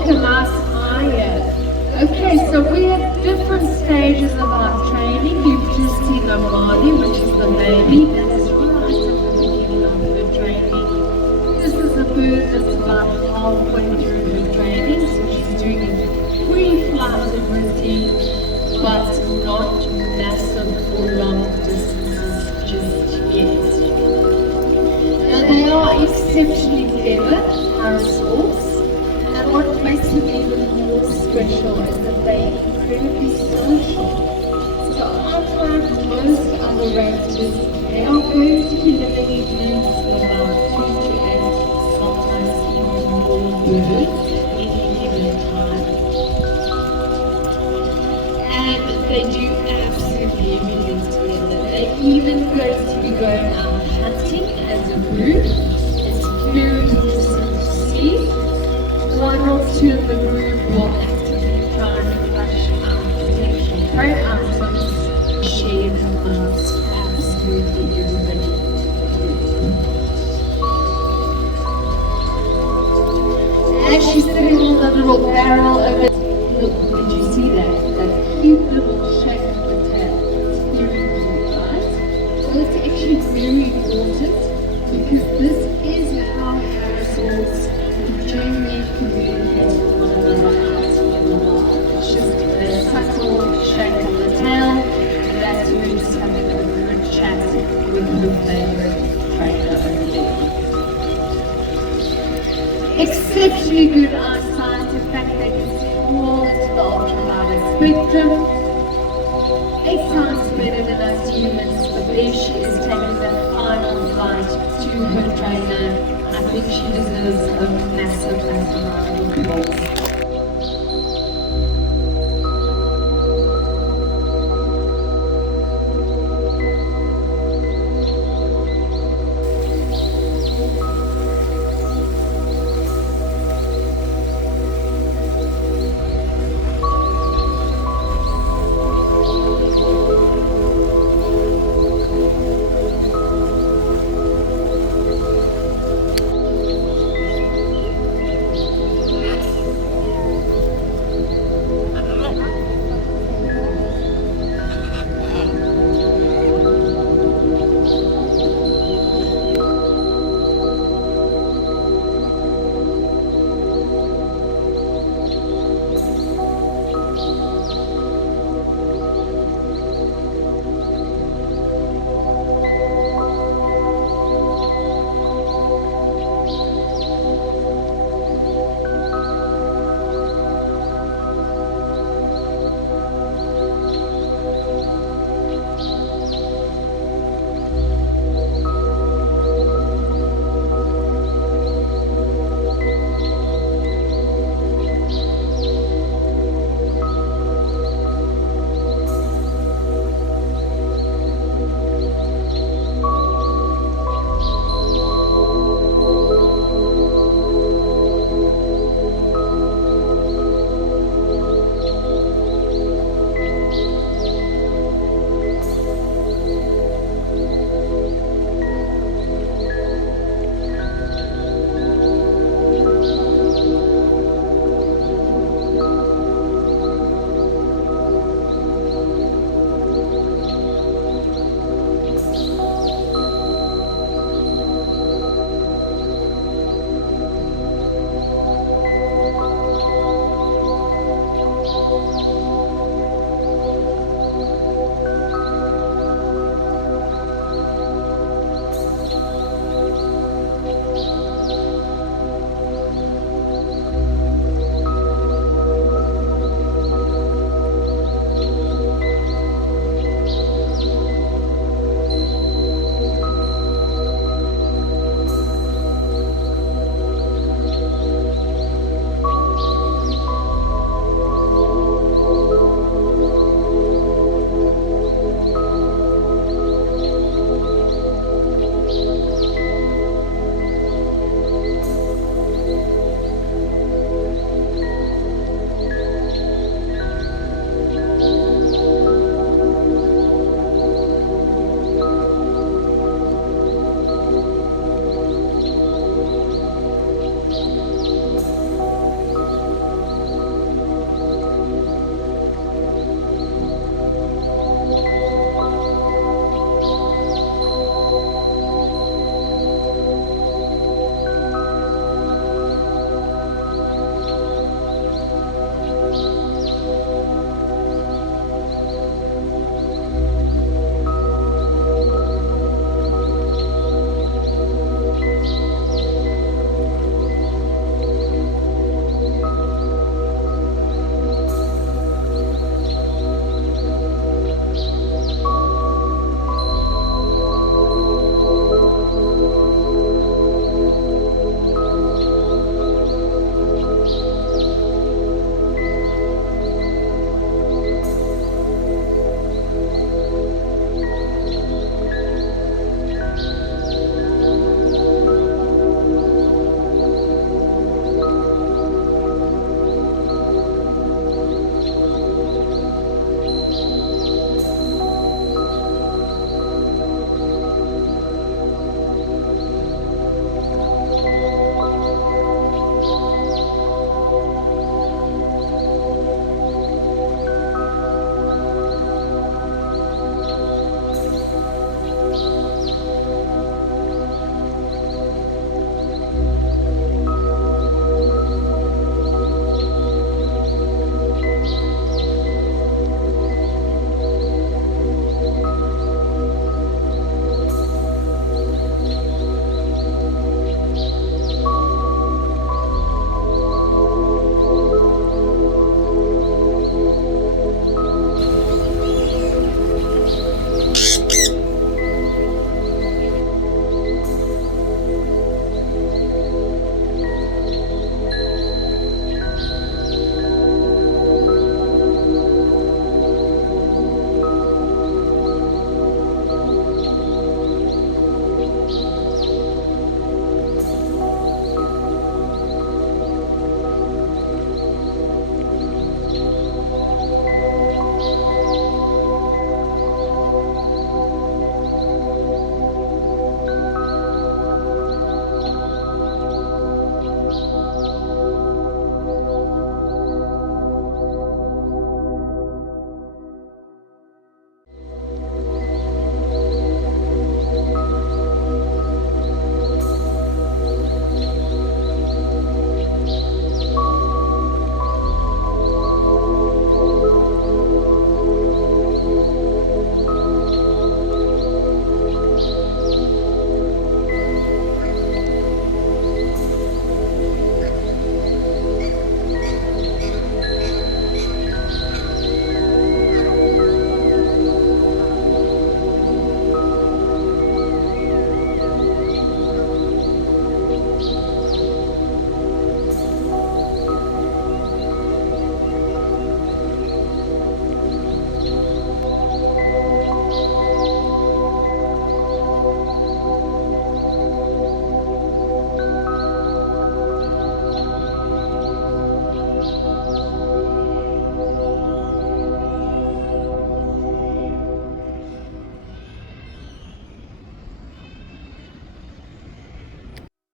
welcome us higher. Okay, so we're at different stages of our training. You've just seen Amani, which is the baby. That is right at the beginning of her training. This is a bird that's about halfway through her training, so she's doing a pre-flight routine, but not massive or long distances just yet. Now they are exceptionally clever, parasols, and what makes them even more special is that they're incredibly social. So unlike most other rangers, they are going to be living in groups of about 2 to 8, sometimes even more birds any given time. And they do absolutely everything together. They're even going to be going out hunting as a group. It's very interesting to see. One or two of the group will actively try and flush out potential prey items shared amongst absolutely everybody. And she's sitting on the little barrel of it. Look, did you see that? That cute little shake of the tail. It's very cute, right? So it's actually very important because this is how parasols generally communicate with one another out in the wild. It's just a subtle shake of the tail. That's when she's having a good chat with her favorite trainer over there. Exceptionally good eyesight. In fact, they can see all into the ultraviolet spectrum. 8 times better than us humans, but there she is taking that final flight to her trainer. I think she deserves a massive round of applause.